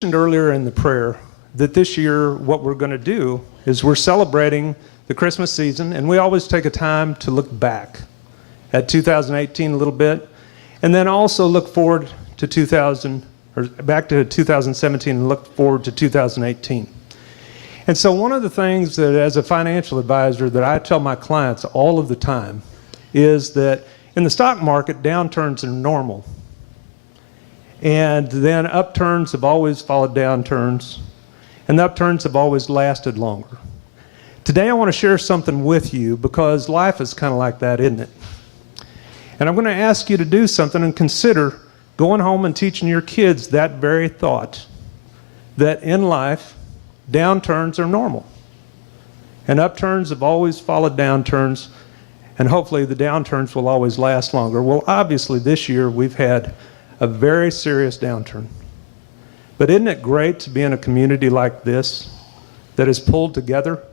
mentioned earlier in the prayer that this year what we're going to do is we're celebrating the Christmas season, and we always take a time to look back at 2018 a little bit, and then also look forward to back to 2017 and look forward to 2018. And so one of the things that as a financial advisor that I tell my clients all of the time is that in the stock market, downturns are normal. And then upturns have always followed downturns, and the upturns have always lasted longer. Today I want to share something with you because life is kind of like that, isn't it? And I'm going to ask you to do something and consider going home and teaching your kids that very thought, that in life, downturns are normal. And upturns have always followed downturns, and hopefully the downturns will always last longer. Well, obviously this year we've had a very serious downturn. But isn't it great to be in a community like this that is pulled together?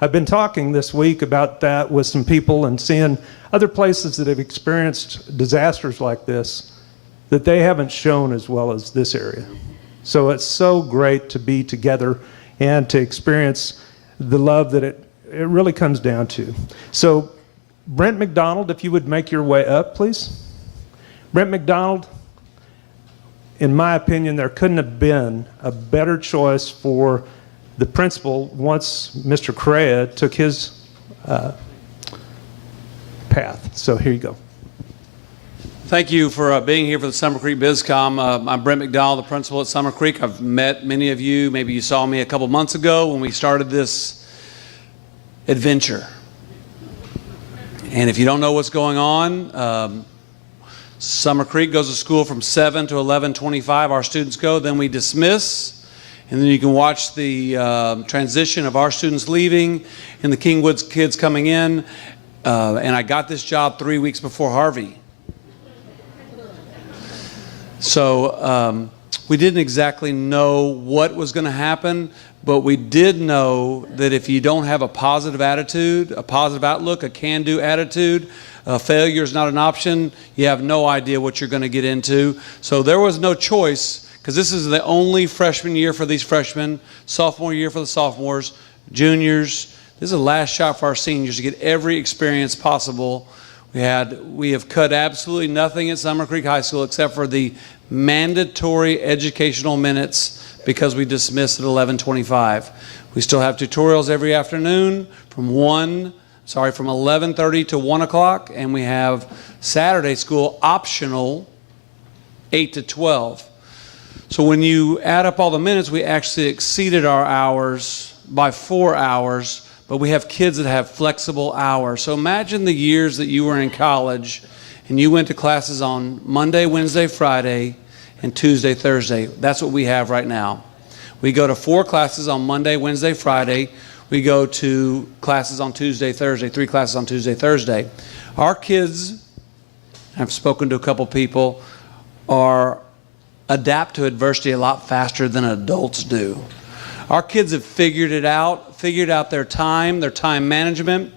I've been talking this week about that with some people and seeing other places that have experienced disasters like this that they haven't shown as well as this area. So it's so great to be together and to experience the love that it really comes down to. So Brent McDonald, if you would make your way up, please. Brent McDonald, in my opinion, there couldn't have been a better choice for the principal once Mr. Correa took his path. So here you go. Thank you for being here for the Summer Creek Bizcom. I'm Brent McDonald, the principal at Summer Creek. I've met many of you. Maybe you saw me a couple months ago when we started this adventure. And if you don't know what's going on, Summer Creek goes to school from 7 to 11:25. Our students go. Then we dismiss. And then you can watch the transition of our students leaving and the Kingwoods kids coming in. And I got this job 3 weeks before Harvey. So we didn't exactly know what was going to happen, but we did know that if you don't have a positive attitude, a positive outlook, a can-do attitude, failure is not an option, you have no idea what you're going to get into. So there was no choice, because this is the only freshman year for these freshmen, sophomore year for the sophomores, juniors. This is the last shot for our seniors to get every experience possible. We have cut absolutely nothing at Summer Creek High School except for the mandatory educational minutes because we dismissed at 11:25. We still have tutorials every afternoon from 11:30 to 1 o'clock, and we have Saturday school optional 8 to 12. So when you add up all the minutes, we actually exceeded our hours by 4 hours. But we have kids that have flexible hours. So imagine the years that you were in college and you went to classes on Monday, Wednesday, Friday, and Tuesday, Thursday. That's what we have right now. We go to 4 classes on Monday, Wednesday, Friday. We go to classes on Tuesday, Thursday, 3 classes on Tuesday, Thursday. Our kids, I've spoken to a couple people, adapt to adversity a lot faster than adults do. Our kids have figured out their time management.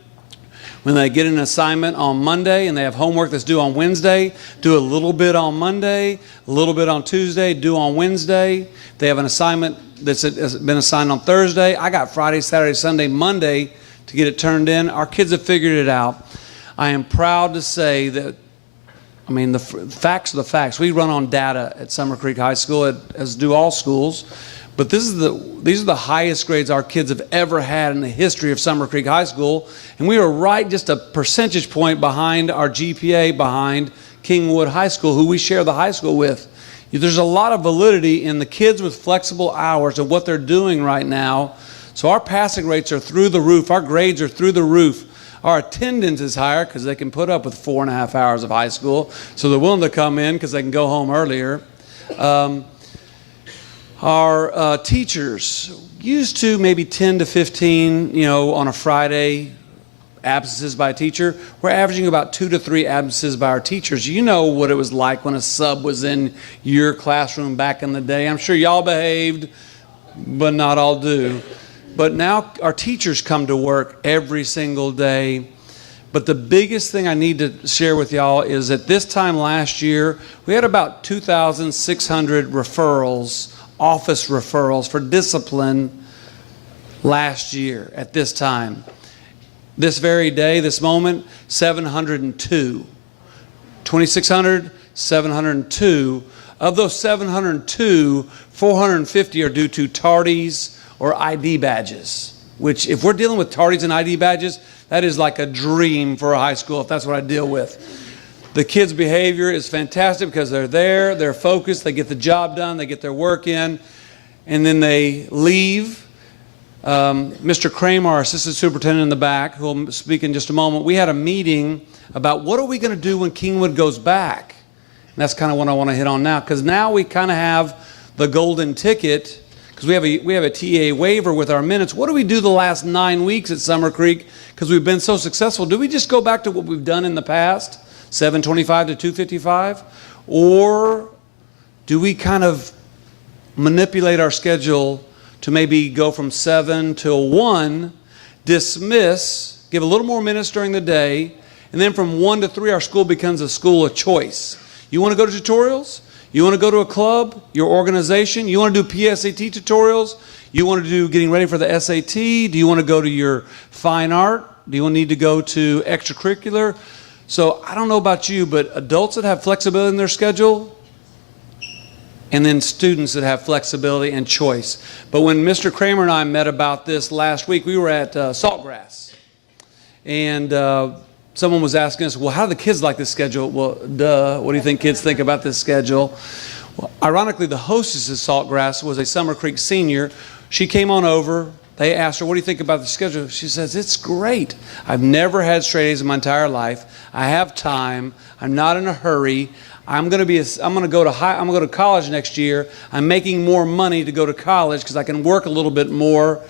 When they get an assignment on Monday and they have homework that's due on Wednesday, do a little bit on Monday, a little bit on Tuesday, do on Wednesday. They have an assignment that's been assigned on Thursday. I got Friday, Saturday, Sunday, Monday to get it turned in. Our kids have figured it out. I am proud to say that, the facts are the facts. We run on data at Summer Creek High School, as do all schools. But these are the highest grades our kids have ever had in the history of Summer Creek High School. And we are right just a percentage point behind our GPA, behind Kingwood High School, who we share the high school with. There's a lot of validity in the kids with flexible hours and what they're doing right now. So our passing rates are through the roof. Our grades are through the roof. Our attendance is higher because they can put up with 4.5 hours of high school. So they're willing to come in because they can go home earlier. Our teachers used to maybe 10 to 15, on a Friday, absences by a teacher. We're averaging about 2 to 3 absences by our teachers. You know what it was like when a sub was in your classroom back in the day. I'm sure y'all behaved, but not all do. But now our teachers come to work every single day. But the biggest thing I need to share with y'all is at this time last year, we had about 2,600 referrals office referrals for discipline last year at this time. This very day, this moment, 702. 2,600, 702. Of those 702, 450 are due to tardies or ID badges, which if we're dealing with tardies and ID badges, that is like a dream for a high school if that's what I deal with. The kids' behavior is fantastic because they're there, they're focused, they get the job done, they get their work in, and then they leave. Mr. Kramer, our assistant superintendent in the back, who will speak in just a moment, we had a meeting about what are we going to do when Kingwood goes back. And that's kind of what I want to hit on now, because now we kind of have the golden ticket, because we have a TA waiver with our minutes. What do we do the last 9 weeks at Summer Creek? Because we've been so successful. Do we just go back to what we've done in the past, 725 to 255? Or do we kind of manipulate our schedule to maybe go from 7 till 1, dismiss, give a little more minutes during the day, and then from 1 to 3, our school becomes a school of choice. You want to go to tutorials? You want to go to a club, your organization? You want to do PSAT tutorials? You want to do getting ready for the SAT? Do you want to go to your fine art? Do you need to go to extracurricular? So I don't know about you, but adults that have flexibility in their schedule, and then students that have flexibility and choice. But when Mr. Kramer and I met about this last week, we were at Saltgrass. And someone was asking us, well, how do the kids like this schedule? Well, duh, what do you think kids think about this schedule? Well, ironically, the hostess at Saltgrass was a Summer Creek senior. She came on over. They asked her, what do you think about the schedule? She says, it's great. I've never had straight A's in my entire life. I have time. I'm not in a hurry. I'm going to go to college next year. I'm making more money to go to college because I can work a little bit more,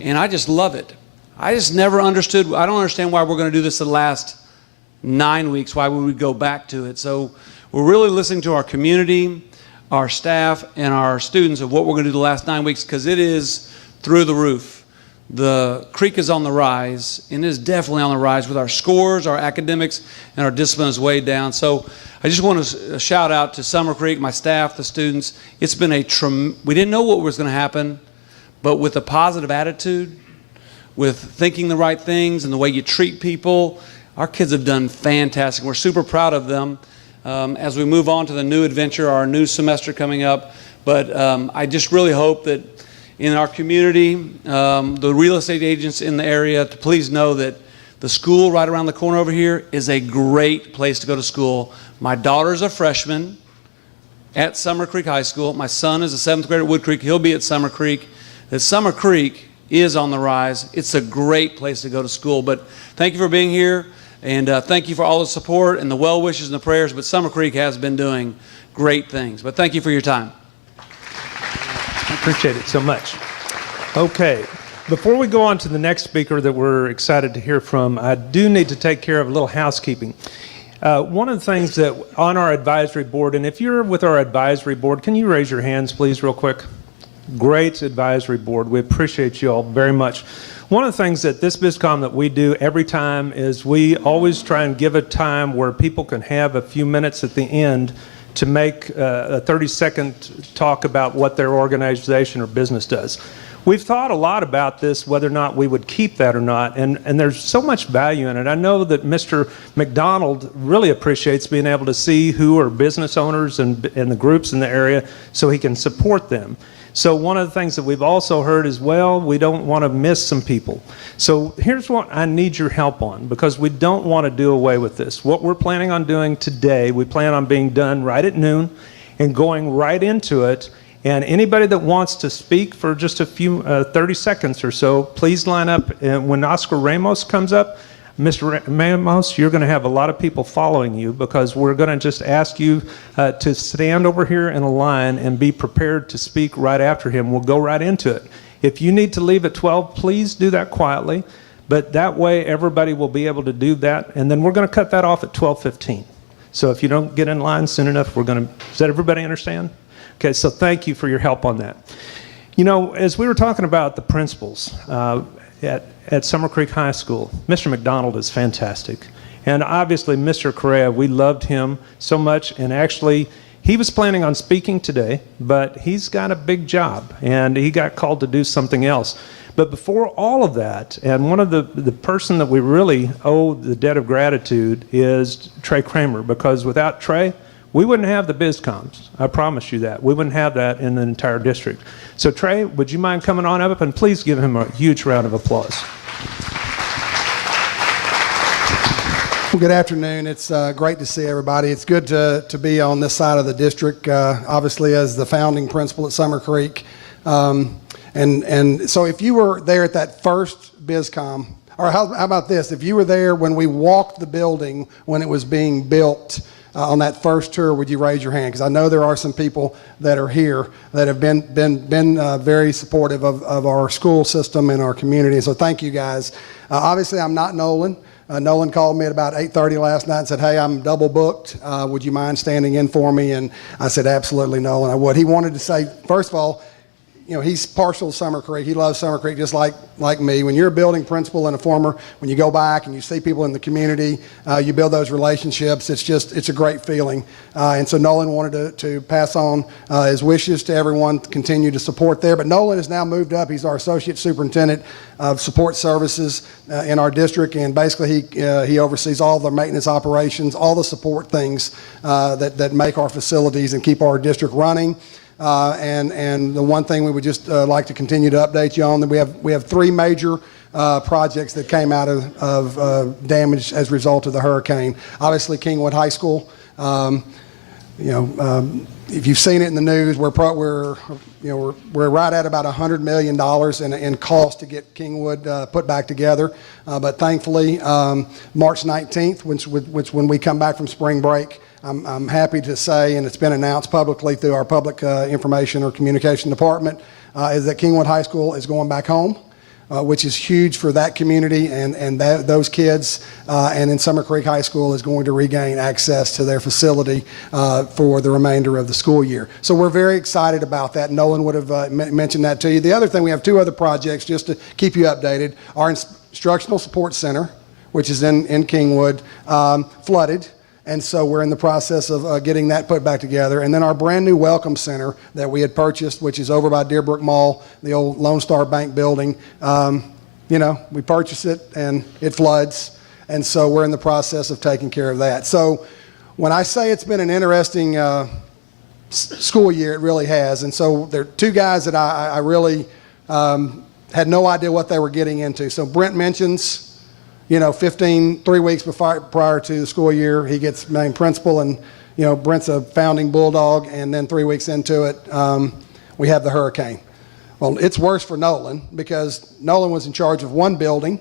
and I just love it. I just never understood. I don't understand why we're going to do this the last 9 weeks. Why would we go back to it? So we're really listening to our community, our staff, and our students of what we're going to do the last 9 weeks, because it is through the roof. The creek is on the rise, and it is definitely on the rise with our scores, our academics, and our discipline is way down. So I just want to shout out to Summer Creek, my staff, the students. It's been we didn't know what was going to happen, but with a positive attitude, with thinking the right things and the way you treat people, our kids have done fantastic. We're super proud of them as we move on to the new adventure, our new semester coming up. But I just really hope that in our community, the real estate agents in the area, to please know that the school right around the corner over here is a great place to go to school. My daughter's a freshman at Summer Creek High School. My son is a 7th grader at Wood Creek. He'll be at Summer Creek. That Summer Creek is on the rise. It's a great place to go to school. But thank you for being here, and thank you for all the support and the well wishes and the prayers. But Summer Creek has been doing great things. But thank you for your time. I appreciate it so much. Okay. Before we go on to the next speaker that we're excited to hear from, I do need to take care of a little housekeeping. One of the things that on our advisory board, and if you're with our advisory board, can you raise your hands, please, real quick? Great advisory board. We appreciate you all very much. One of the things that this Bizcom that we do every time is we always try and give a time where people can have a few minutes at the end to make a 30-second talk about what their organization or business does. We've thought a lot about this, whether or not we would keep that or not, and there's so much value in it. I know that Mr. McDonald really appreciates being able to see who are business owners and the groups in the area so he can support them. So one of the things that we've also heard is, well, we don't want to miss some people. So here's what I need your help on, because we don't want to do away with this. What we're planning on doing today, we plan on being done right at noon and going right into it. And anybody that wants to speak for just a few 30 seconds or so, please line up. And when Oscar Ramos comes up, Mr. Ramos, you're going to have a lot of people following you, because we're going to just ask you to stand over here in a line and be prepared to speak right after him. We'll go right into it. If you need to leave at 12, please do that quietly. But that way, everybody will be able to do that. And then we're going to cut that off at 12:15. So if you don't get in line soon enough, we're going to, does that everybody understand? Okay, so thank you for your help on that. You know, as we were talking about the principals at Summer Creek High School, Mr. McDonald is fantastic. And obviously, Mr. Correa, we loved him so much. And actually, He was planning on speaking today, but he's got a big job, and he got called to do something else. But before all of that, and one of the person that we really owe the debt of gratitude is Trey Kramer, because without Trey, we wouldn't have the Bizcoms. I promise you that. We wouldn't have that in the entire district. So Trey, would you mind coming on up, and please give him a huge round of applause. Well, good afternoon. It's great to see everybody. It's good to be on this side of the district, obviously as the founding principal at Summer Creek. And so if you were there at that first Bizcom, or how about this, if you were there when we walked the building when it was being built on that first tour, would you raise your hand? Because I know there are some people that are here that have been very supportive of our school system and our community. So thank you guys. Obviously, I'm not Nolan. Nolan called me at about 8:30 last night and said, hey, I'm double booked. Would you mind standing in for me? And I said, absolutely, Nolan, I would. He wanted to say, first of all, you know, he's partial to Summer Creek. He loves Summer Creek just like me. When you're a building principal and a former, when you go back and you see people in the community, you build those relationships. It's a great feeling. And so Nolan wanted to pass on his wishes to everyone to continue to support there. But Nolan has now moved up. He's our associate superintendent of support services in our district. And basically he oversees all the maintenance operations, all the support things that make our facilities and keep our district running. And the one thing we would just like to continue to update you on, that we have three major projects that came out of damage as a result of the hurricane. Obviously, Kingwood High School. If you've seen it in the news, we're right at about $100 million in cost to get Kingwood put back together. But thankfully, March 19th, which when we come back from spring break, I'm happy to say, and it's been announced publicly through our public information or communication department, is that Kingwood High School is going back home, which is huge for that community and those kids. And then Summer Creek High School is going to regain access to their facility for the remainder of the school year. So we're very excited about that. Nolan would have mentioned that to you. The other thing, we have two other projects just to keep you updated. Our Instructional Support Center, which is in Kingwood, flooded. And so we're in the process of getting that put back together. And then our brand new Welcome Center that we had purchased, which is over by Deerbrook Mall, the old Lone Star Bank building. We purchased it and it floods. And so we're in the process of taking care of that. So when I say it's been an interesting school year, it really has. And so there are two guys that I really had no idea what they were getting into. So Brent mentions, 3 weeks prior to the school year, he gets named principal, and, Brent's a founding Bulldog, and then 3 weeks into it, we have the hurricane. Well, it's worse for Nolan, because Nolan was in charge of one building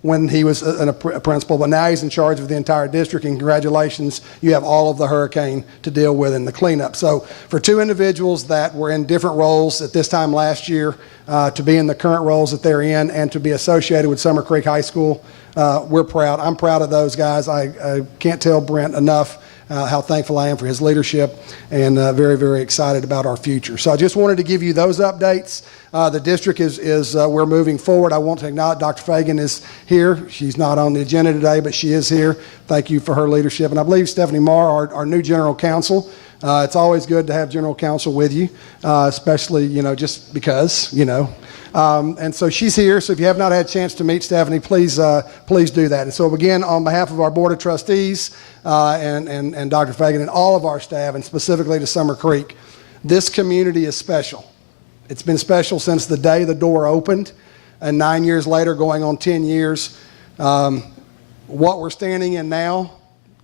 when he was a principal, but now he's in charge of the entire district, and congratulations, you have all of the hurricane to deal with in the cleanup. So for two individuals that were in different roles at this time last year, to be in the current roles that they're in and to be associated with Summer Creek High School, we're proud. I'm proud of those guys. I can't tell Brent enough how thankful I am for his leadership, and very, very excited about our future. So I just wanted to give you those updates. The district is we're moving forward. I want to acknowledge Dr. Fagan is here. She's not on the agenda today, but she is here. Thank you for her leadership. And I believe Stephanie Marr, our new general counsel. It's always good to have general counsel with you, especially, just because, and so she's here. So if you have not had a chance to meet Stephanie, please do that. And so again, on behalf of our Board of Trustees and Dr. Fagan and all of our staff, and specifically to Summer Creek, this community is special. It's been special since the day the door opened, and 9 years later, going on 10 years. What we're standing in now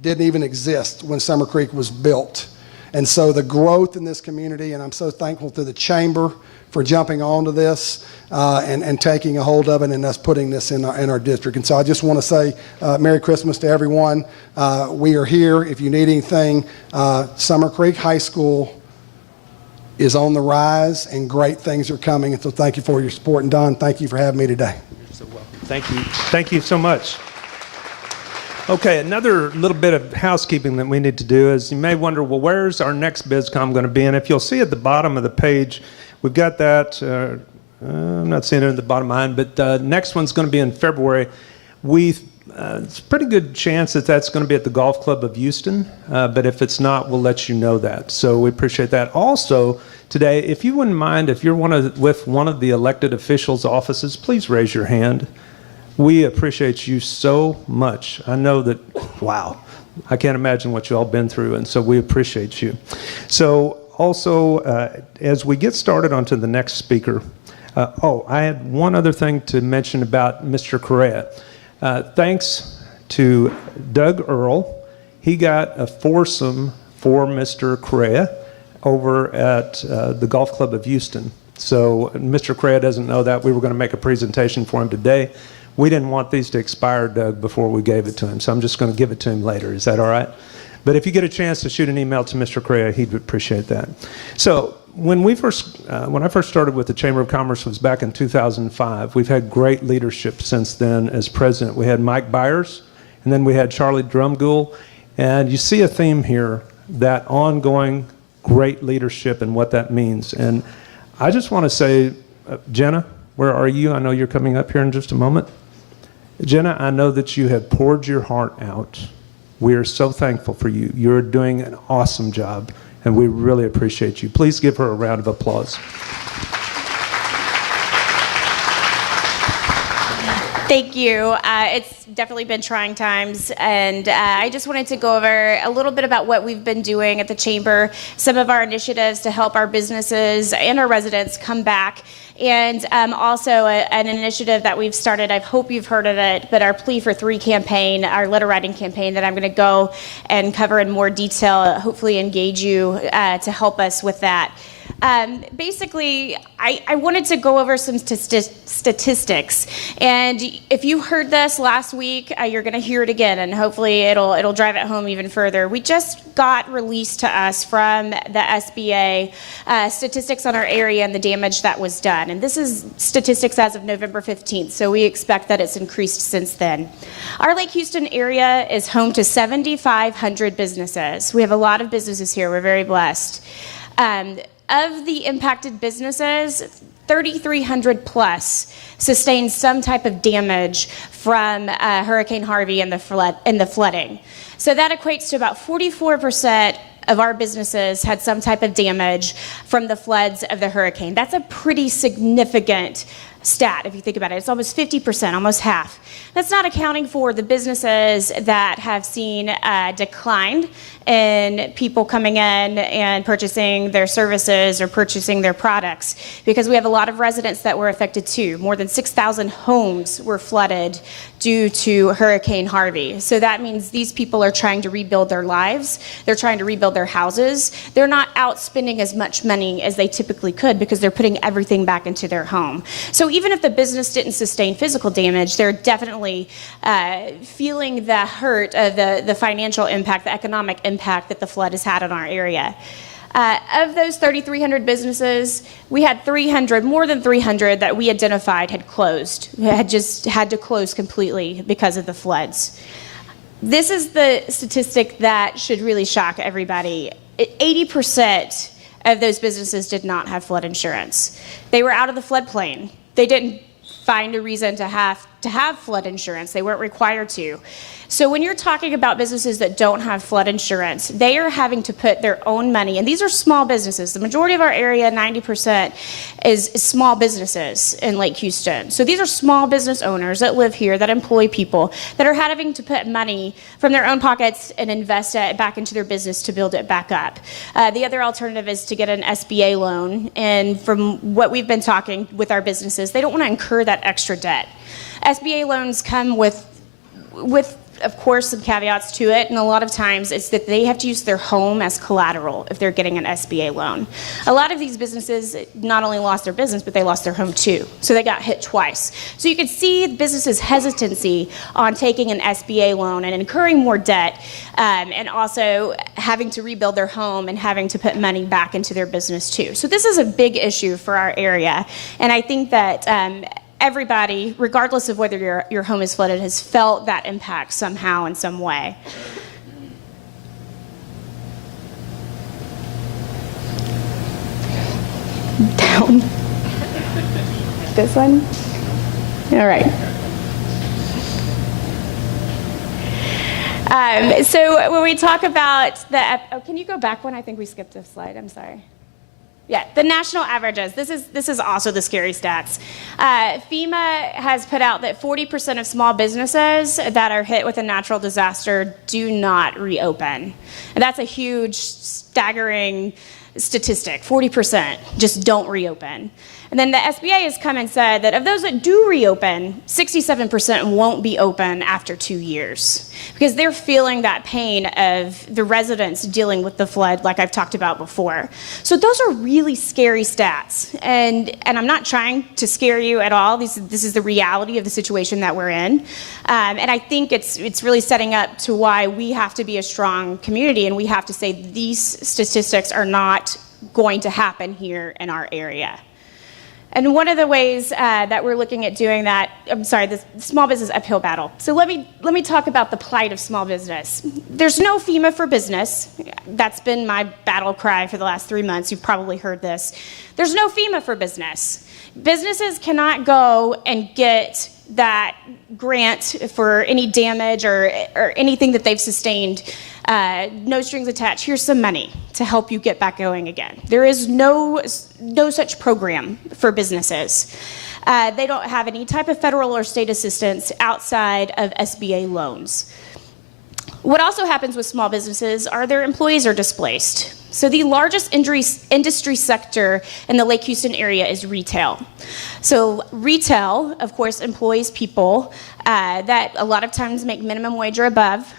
didn't even exist when Summer Creek was built. And so the growth in this community, and I'm so thankful to the Chamber for jumping onto this and taking a hold of it and us putting this in our district. And so I just want to say Merry Christmas to everyone. We are here. If you need anything, Summer Creek High School is on the rise, and great things are coming. And so thank you for your support. And Don, thank you for having me today. You're so welcome. Thank you. Thank you so much. Okay, another little bit of housekeeping that we need to do is, you may wonder, well, where's our next Bizcom going to be? And if you'll see at the bottom of the page, we've got that. I'm not seeing it at the bottom of mine, but the next one's going to be in February. We it's a pretty good chance that that's going to be at the Golf Club of Houston, but if it's not, we'll let you know that. So we appreciate that. Also, today, if you wouldn't mind, if you're with one of the elected officials' offices, please raise your hand. We appreciate you so much. I know that, wow, I can't imagine what you all been through, and so we appreciate you. So also, as we get started onto the next speaker, I had one other thing to mention about Mr. Correa. Thanks to Doug Earl, he got a foursome for Mr. Correa over at the Golf Club of Houston. So Mr. Correa doesn't know that. We were going to make a presentation for him today. We didn't want these to expire, Doug, before we gave it to him, so I'm just going to give it to him later. Is that all right? But if you get a chance to shoot an email to Mr. Correa, he'd appreciate that. So when I first started with the Chamber of Commerce was back in 2005. We've had great leadership since then as president. We had Mike Byers, and then we had Charlie Drumgoole. And you see a theme here, that ongoing great leadership and what that means. And I just want to say, Jenna, where are you? I know you're coming up here in just a moment. Jenna, I know that you have poured your heart out. We are so thankful for you. You're doing an awesome job, and we really appreciate you. Please give her a round of applause. Thank you. It's definitely been trying times, and I just wanted to go over a little bit about what we've been doing at the Chamber, some of our initiatives to help our businesses and our residents come back, and also an initiative that we've started. I hope you've heard of it, but our Plea for Three campaign, our letter writing campaign that I'm going to go and cover in more detail, hopefully engage you to help us with that. Basically, I wanted to go over some statistics, and if you heard this last week, you're going to hear it again, and hopefully it'll drive it home even further. We just got released to us from the SBA statistics on our area and the damage that was done, and this is statistics as of November 15th, so we expect that it's increased since then. Our Lake Houston area is home to 7,500 businesses. We have a lot of businesses here. We're very blessed. Of the impacted businesses, 3,300 plus sustained some type of damage from Hurricane Harvey and the flooding. So that equates to about 44% of our businesses had some type of damage from the floods of the hurricane. That's a pretty significant stat if you think about it. It's almost 50%, almost half. That's not accounting for the businesses that have seen a decline in people coming in and purchasing their services or purchasing their products, because we have a lot of residents that were affected too. More than 6,000 homes were flooded due to Hurricane Harvey. So that means these people are trying to rebuild their lives. They're trying to rebuild their houses. They're not out spending as much money as they typically could because they're putting everything back into their home. So even if the business didn't sustain physical damage, they're definitely feeling the hurt of the financial impact, the economic impact that the flood has had on our area. Of those 3,300 businesses, we had more than 300 that we identified had closed, had just had to close completely because of the floods. This is the statistic that should really shock everybody. 80% of those businesses did not have flood insurance. They were out of the floodplain. They didn't find a reason to have flood insurance. They weren't required to. So when you're talking about businesses that don't have flood insurance, they are having to put their own money, and these are small businesses. The majority of our area, 90%, is small businesses in Lake Houston. So these are small business owners that live here, that employ people, that are having to put money from their own pockets and invest it back into their business to build it back up. The other alternative is to get an SBA loan, and from what we've been talking with our businesses, they don't want to incur that extra debt. SBA loans come with of course, some caveats to it, and a lot of times it's that they have to use their home as collateral if they're getting an SBA loan. A lot of these businesses not only lost their business, but they lost their home too, so they got hit twice. So you can see businesses' hesitancy on taking an SBA loan and incurring more debt, and also having to rebuild their home and having to put money back into their business too. So this is a big issue for our area, and I think that everybody, regardless of whether your home is flooded, has felt that impact somehow in some way. Down. This one? All right. So when we talk about can you go back one? I think we skipped a slide. I'm sorry. Yeah, the national averages. This is also the scary stats. FEMA has put out that 40% of small businesses that are hit with a natural disaster do not reopen. And that's a huge, staggering statistic. 40% just don't reopen. And then the SBA has come and said that of those that do reopen, 67% won't be open after 2 years because they're feeling that pain of the residents dealing with the flood like I've talked about before. So those are really scary stats. And I'm not trying to scare you at all. This is the reality of the situation that we're in. And I think it's really setting up to why we have to be a strong community and we have to say these statistics are not going to happen here in our area. And one of the ways that we're looking at doing that, the small business uphill battle. So let me talk about the plight of small business. There's no FEMA for business. That's been my battle cry for the last 3 months. You've probably heard this. There's no FEMA for business. Businesses cannot go and get that grant for any damage or anything that they've sustained. No strings attached. Here's some money to help you get back going again. There is no such program for businesses. They don't have any type of federal or state assistance outside of SBA loans. What also happens with small businesses are their employees are displaced. So the largest industry sector in the Lake Houston area is retail. So retail, of course, employs people that a lot of times make minimum wage or above.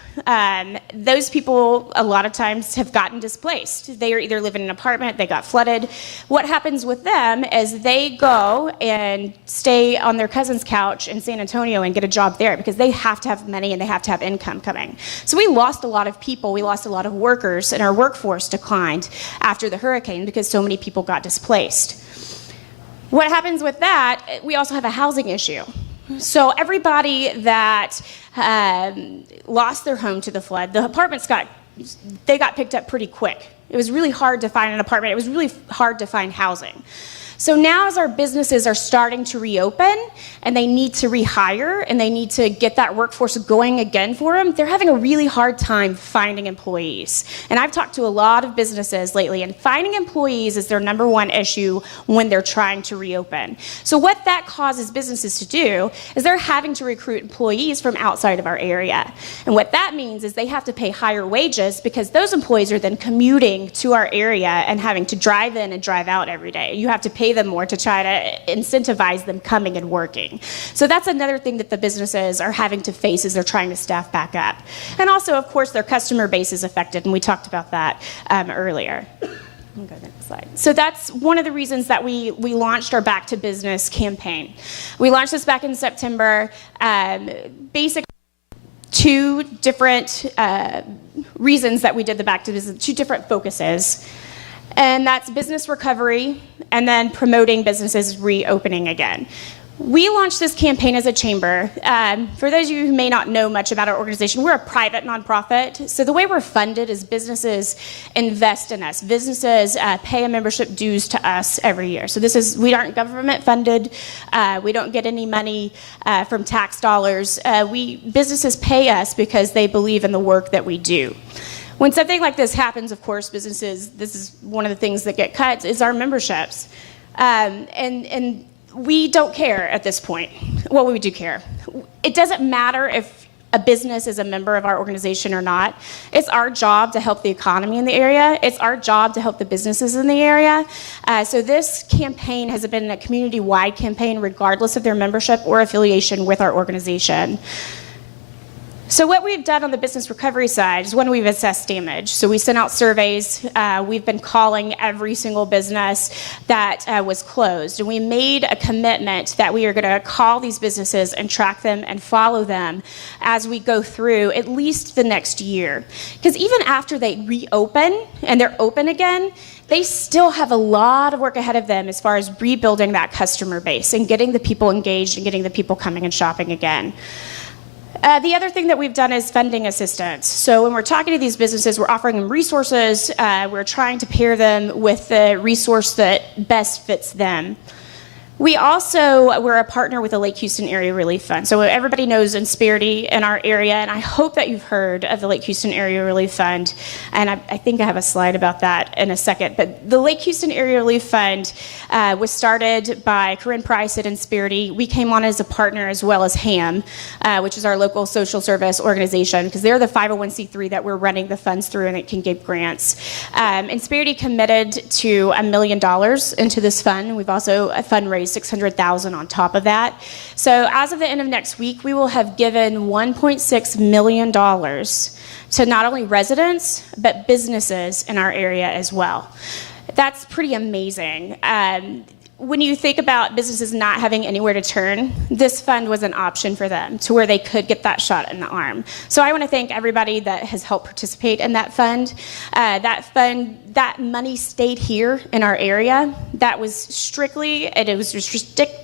Those people a lot of times have gotten displaced. They are either live in an apartment, they got flooded. What happens with them is they go and stay on their cousin's couch in San Antonio and get a job there because they have to have money and they have to have income coming. So we lost a lot of people, we lost a lot of workers, and our workforce declined after the hurricane because so many people got displaced. What happens with that, we also have a housing issue. So everybody that lost their home to the flood, the apartments got picked up pretty quick. It was really hard to find an apartment. It was really hard to find housing. So now as our businesses are starting to reopen and they need to rehire and they need to get that workforce going again for them, they're having a really hard time finding employees. And I've talked to a lot of businesses lately, and finding employees is their number one issue when they're trying to reopen. So what that causes businesses to do is they're having to recruit employees from outside of our area. And what that means is they have to pay higher wages because those employees are then commuting to our area and having to drive in and drive out every day. You have to pay them more to try to incentivize them coming and working. So that's another thing that the businesses are having to face as they're trying to staff back up. And also, of course, their customer base is affected, and we talked about that earlier. Go to the next slide. So that's one of the reasons that we launched our Back to Business campaign. We launched this back in September. Basically, two different reasons that we did the Back to Business, two different focuses. And that's business recovery and then promoting businesses reopening again. We launched this campaign as a chamber. For those of you who may not know much about our organization, we're a private nonprofit. So the way we're funded is businesses invest in us. Businesses pay a membership dues to us every year. So we aren't government funded. We don't get any money from tax dollars. Businesses pay us because they believe in the work that we do. When something like this happens, of course, businesses, this is one of the things that get cut, is our memberships. And we don't care at this point. Well, we do care. It doesn't matter if a business is a member of our organization or not. It's our job to help the economy in the area. It's our job to help the businesses in the area. So this campaign has been a community-wide campaign regardless of their membership or affiliation with our organization. So what we've done on the business recovery side is when we've assessed damage. So we sent out surveys. We've been calling every single business that was closed. And we made a commitment that we are going to call these businesses and track them and follow them as we go through at least the next year. Because even after they reopen and they're open again, they still have a lot of work ahead of them as far as rebuilding that customer base and getting the people engaged and getting the people coming and shopping again. The other thing that we've done is funding assistance. So when we're talking to these businesses, we're offering them resources. We're trying to pair them with the resource that best fits them. We're a partner with the Lake Houston Area Relief Fund. So everybody knows Insperity in our area, and I hope that you've heard of the Lake Houston Area Relief Fund. And I think I have a slide about that in a second. But the Lake Houston Area Relief Fund was started by Corinne Price at Insperity. We came on as a partner as well as HAM, which is our local social service organization, because they're the 501c3 that we're running the funds through, and it can give grants. Insperity committed to $1 million into this fund. We've also fundraised $600,000 on top of that. So as of the end of next week, we will have given $1.6 million to not only residents, but businesses in our area as well. That's pretty amazing. When you think about businesses not having anywhere to turn, this fund was an option for them to where they could get that shot in the arm. So I want to thank everybody that has helped participate in that fund. That money stayed here in our area. That was strictly, it was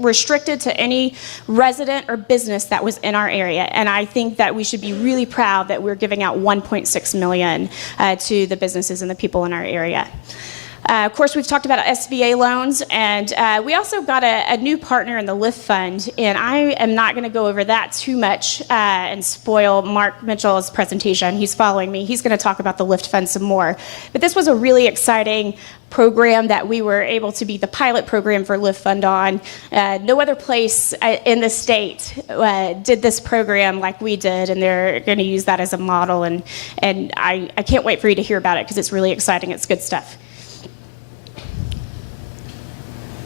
restricted to any resident or business that was in our area. And I think that we should be really proud that we're giving out $1.6 million to the businesses and the people in our area. Of course, we've talked about SBA loans, and we also got a new partner in the LIFT Fund, and I am not going to go over that too much and spoil Mark Mitchell's presentation. He's following me. He's going to talk about the LIFT Fund some more. But this was a really exciting program that we were able to be the pilot program for LIFT Fund on. No other place in the state did this program like we did, and they're going to use that as a model, and I can't wait for you to hear about it because it's really exciting. It's good stuff.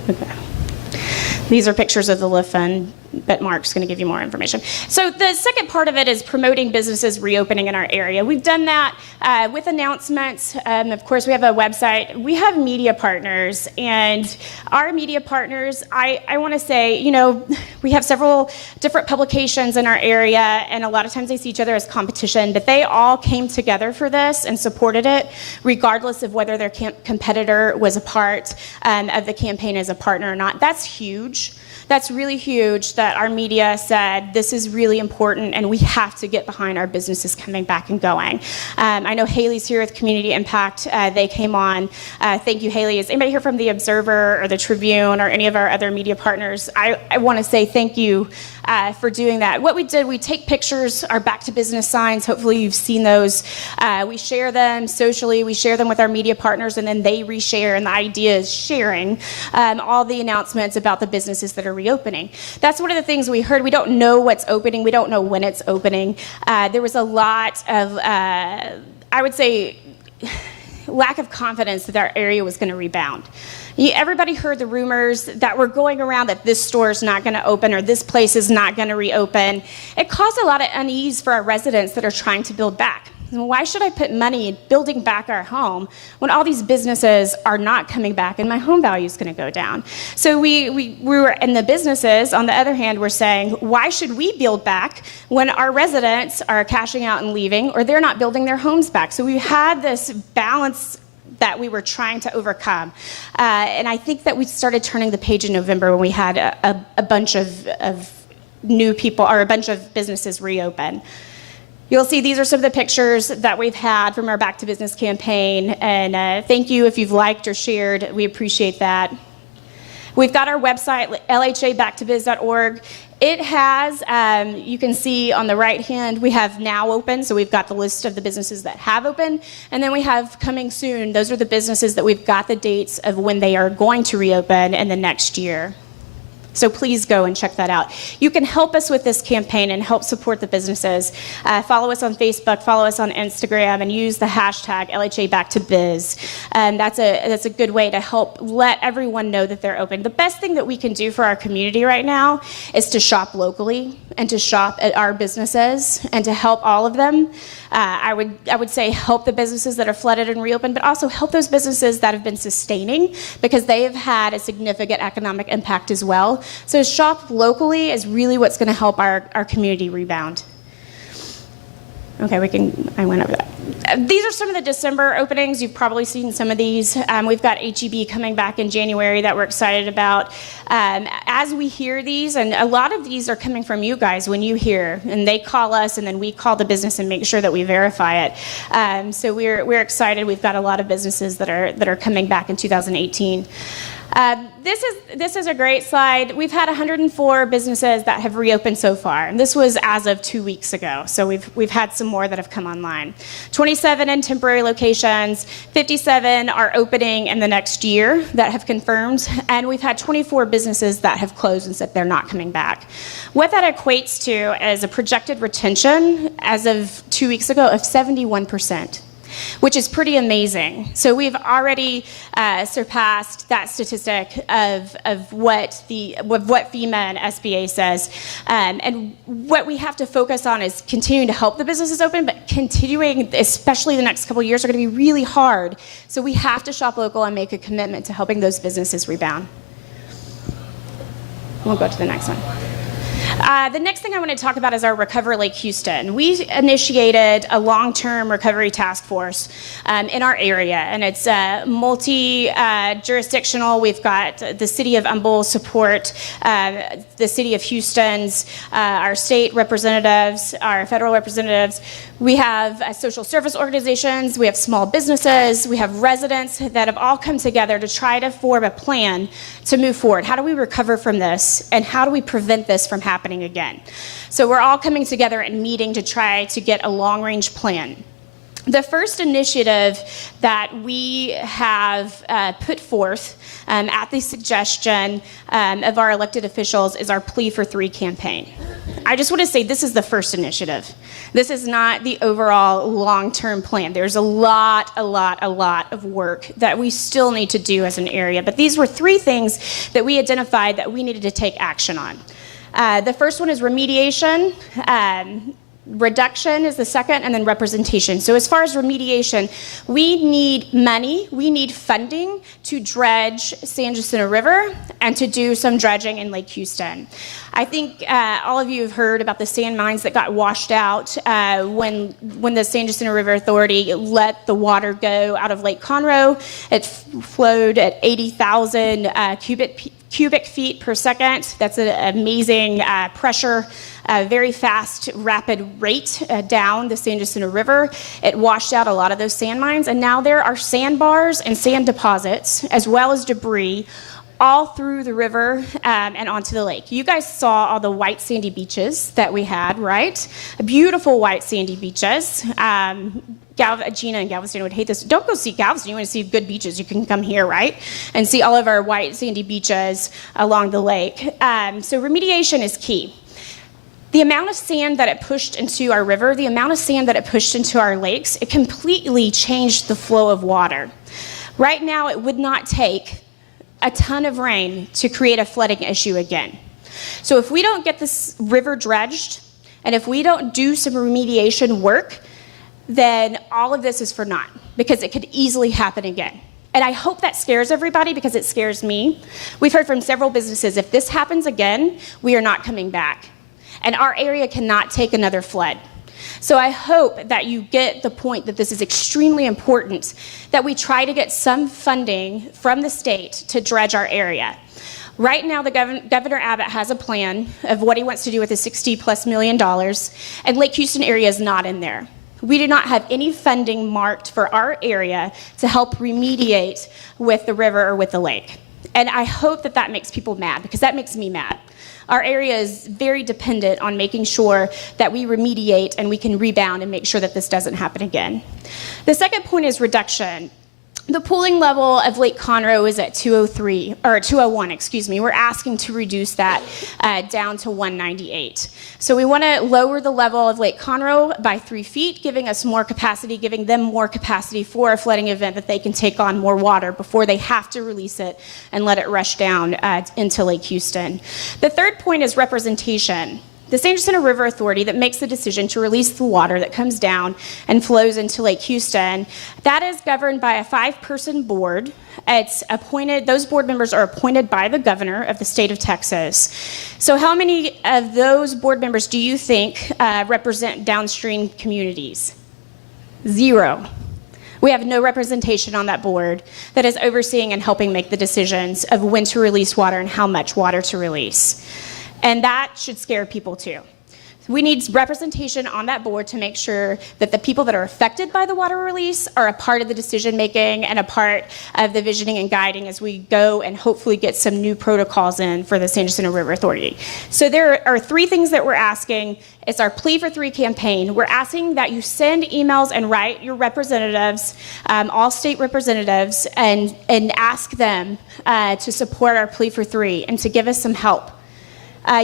Okay. These are pictures of the LIFT Fund, but Mark's going to give you more information. So the second part of it is promoting businesses reopening in our area. We've done that with announcements. Of course, we have a website. We have media partners, and our media partners, I want to say, we have several different publications in our area, and a lot of times they see each other as competition, but they all came together for this and supported it, regardless of whether their competitor was a part of the campaign as a partner or not. That's huge. That's really huge that our media said this is really important and we have to get behind our businesses coming back and going. I know Haley's here with Community Impact. They came on. Thank you, Haley. Is anybody here from the Observer or the Tribune or any of our other media partners? I want to say thank you for doing that. What we did, we take pictures, our back to business signs. Hopefully you've seen those. We share them socially. We share them with our media partners, and then they reshare. And the idea is sharing all the announcements about the businesses that are reopening. That's one of the things we heard. We don't know what's opening. We don't know when it's opening. There was a lot of, I would say, lack of confidence that our area was going to rebound. Everybody heard the rumors that were going around that this store is not going to open or this place is not going to reopen. It caused a lot of unease for our residents that are trying to build back. Why should I put money in building back our home when all these businesses are not coming back and my home value is going to go down? So we were, and the businesses, on the other hand, were saying, why should we build back when our residents are cashing out and leaving, or they're not building their homes back? So we had this balance that we were trying to overcome. And I think that we started turning the page in November when we had a bunch of new people, or a bunch of businesses reopen. You'll see these are some of the pictures that we've had from our Back to Business campaign, and thank you if you've liked or shared. We appreciate that. We've got our website, lhabacktobiz.org. It has, you can see on the right hand, we have now open, so we've got the list of the businesses that have opened, and then we have coming soon. Those are the businesses that we've got the dates of when they are going to reopen in the next year. So please go and check that out. You can help us with this campaign and help support the businesses. Follow us on Facebook, follow us on Instagram, and use the hashtag LHABackToBiz. That's a good way to help let everyone know that they're open. The best thing that we can do for our community right now is to shop locally and to shop at our businesses and to help all of them. I would say help the businesses that are flooded and reopened, but also help those businesses that have been sustaining, because they have had a significant economic impact as well. So shop locally is really what's going to help our community rebound. Okay, I went over that. These are some of the December openings. You've probably seen some of these. We've got HEB coming back in January that we're excited about. As we hear these, and a lot of these are coming from you guys when you hear, and they call us, and then we call the business and make sure that we verify it. So we're excited. We've got a lot of businesses that are coming back in 2018. This is a great slide. We've had 104 businesses that have reopened so far, and this was as of 2 weeks ago. So we've had some more that have come online. 27 in temporary locations, 57 are opening in the next year that have confirmed, and we've had 24 businesses that have closed and said they're not coming back. What that equates to is a projected retention as of 2 weeks ago of 71%. Which is pretty amazing. So we've already surpassed that statistic of what FEMA and SBA says. And what we have to focus on is continuing to help the businesses open, but continuing, especially the next couple of years, are going to be really hard. So we have to shop local and make a commitment to helping those businesses rebound. We'll go to the next one. The next thing I want to talk about is our Recover Lake Houston. We initiated a long-term recovery task force in our area, and it's multi-jurisdictional. We've got the City of Humble support, the City of Houston's, our state representatives, our federal representatives. We have social service organizations, we have small businesses, we have residents that have all come together to try to form a plan to move forward. How do we recover from this, and how do we prevent this from happening again? So we're all coming together and meeting to try to get a long-range plan. The first initiative that we have put forth at the suggestion of our elected officials is our Plea for 3 campaign. I just want to say this is the first initiative. This is not the overall long-term plan. There's a lot of work that we still need to do as an area, but these were 3 things that we identified that we needed to take action on. The first one is remediation. Reduction is the second, and then representation. So as far as remediation, we need money, we need funding to dredge San Jacinto River and to do some dredging in Lake Houston. I think all of you have heard about the sand mines that got washed out when the San Jacinto River Authority let the water go out of Lake Conroe. It flowed at 80,000 cubic feet per second. That's an amazing pressure, very fast, rapid rate down the San Jacinto River. It washed out a lot of those sand mines, and now there are sandbars and sand deposits, as well as debris, all through the river and onto the lake. You guys saw all the white sandy beaches that we had, right? Beautiful white sandy beaches. Gina and Galveston would hate this. Don't go see Galveston. You want to see good beaches, you can come here, right? And see all of our white sandy beaches along the lake. So remediation is key. The amount of sand that it pushed into our river, the amount of sand that it pushed into our lakes, it completely changed the flow of water. Right now, it would not take a ton of rain to create a flooding issue again. So if we don't get this river dredged, and if we don't do some remediation work, then all of this is for naught, because it could easily happen again. And I hope that scares everybody, because it scares me. We've heard from several businesses, if this happens again, we are not coming back. And our area cannot take another flood. So I hope that you get the point that this is extremely important, that we try to get some funding from the state to dredge our area. Right now, Governor Abbott has a plan of what he wants to do with the $60+ million, and Lake Houston area is not in there. We do not have any funding marked for our area to help remediate with the river or with the lake. And I hope that that makes people mad, because that makes me mad. Our area is very dependent on making sure that we remediate and we can rebound and make sure that this doesn't happen again. The second point is reduction. The pooling level of Lake Conroe is at 201, excuse me. We're asking to reduce that down to 198. So we want to lower the level of Lake Conroe by 3 feet, giving us more capacity, giving them more capacity for a flooding event that they can take on more water before they have to release it and let it rush down into Lake Houston. The third point is representation. The San Jacinto River Authority that makes the decision to release the water that comes down and flows into Lake Houston, that is governed by a 5-person board. It's appointed, those board members are appointed by the governor of the state of Texas. So how many of those board members do you think represent downstream communities? 0. We have no representation on that board that is overseeing and helping make the decisions of when to release water and how much water to release. And that should scare people too. We need representation on that board to make sure that the people that are affected by the water release are a part of the decision making and a part of the visioning and guiding as we go and hopefully get some new protocols in for the San Jacinto River Authority. So there are 3 things that we're asking. It's our Plea for 3 campaign. We're asking that you send emails and write your representatives, all state representatives, and ask them to support our Plea for 3 and to give us some help.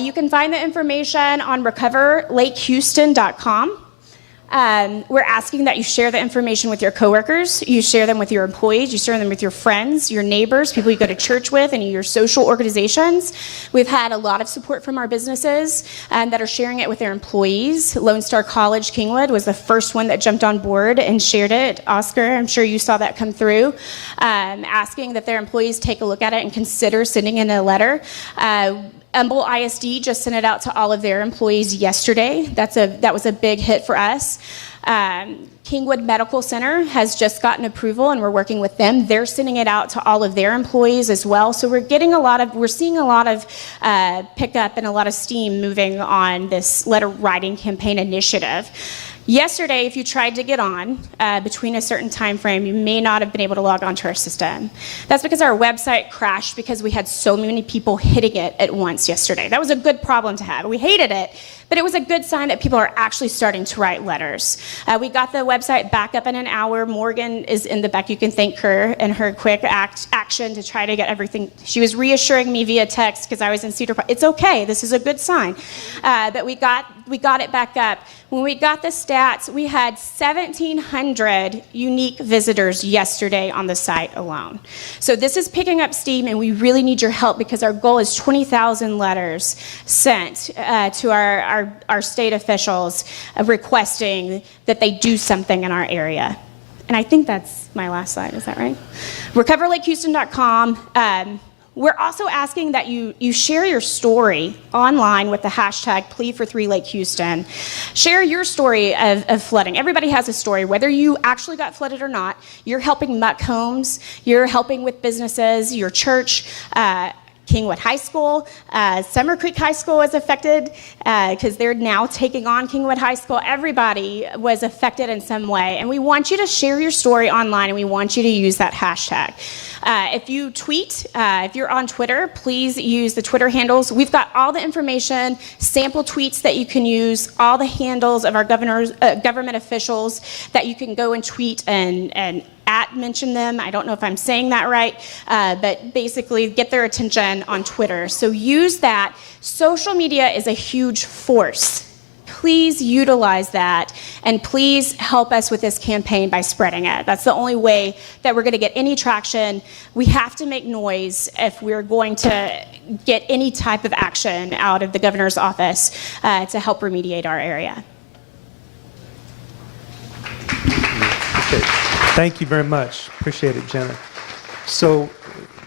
You can find the information on recoverlakehouston.com. We're asking that you share the information with your coworkers, you share them with your employees, you share them with your friends, your neighbors, people you go to church with, and your social organizations. We've had a lot of support from our businesses that are sharing it with their employees. Lone Star College Kingwood was the first one that jumped on board and shared it. Oscar, I'm sure you saw that come through, asking that their employees take a look at it and consider sending in a letter. Humble ISD just sent it out to all of their employees yesterday. That was a big hit for us. Kingwood Medical Center has just gotten approval, and we're working with them. They're sending it out to all of their employees as well. So we're seeing a lot of pickup and a lot of steam moving on this letter writing campaign initiative. Yesterday, if you tried to get on between a certain time frame, you may not have been able to log onto our system. That's because our website crashed because we had so many people hitting it at once yesterday. That was a good problem to have. We hated it, but it was a good sign that people are actually starting to write letters. We got the website back up in an hour. Morgan is in the back. You can thank her and her quick action to try to get everything. She was reassuring me via text because I was in Cedar Park. It's okay. This is a good sign. But we got it back up. When we got the stats, we had 1,700 unique visitors yesterday on the site alone. So this is picking up steam, and we really need your help because our goal is 20,000 letters sent to our state officials requesting that they do something in our area. And I think that's my last slide. Is that right? recoverlakehouston.com. We're also asking that you share your story online with the hashtag #Plea4 3 Lake Houston. Share your story of flooding. Everybody has a story, whether you actually got flooded or not. You're helping muck homes. You're helping with businesses, your church. Kingwood High School, Summer Creek High School was affected because they're now taking on Kingwood High School. Everybody was affected in some way, and we want you to share your story online, and we want you to use that hashtag. If you tweet, if you're on Twitter, please use the Twitter handles. We've got all the information, sample tweets that you can use, all the handles of our government officials that you can go and tweet and mention them. I don't know if I'm saying that right, but basically get their attention on Twitter. So use that. Social media is a huge force. Please utilize that, and please help us with this campaign by spreading it. That's the only way that we're going to get any traction. We have to make noise if we're going to get any type of action out of the governor's office to help remediate our area. Okay. Thank you very much. Appreciate it, Jenna. So,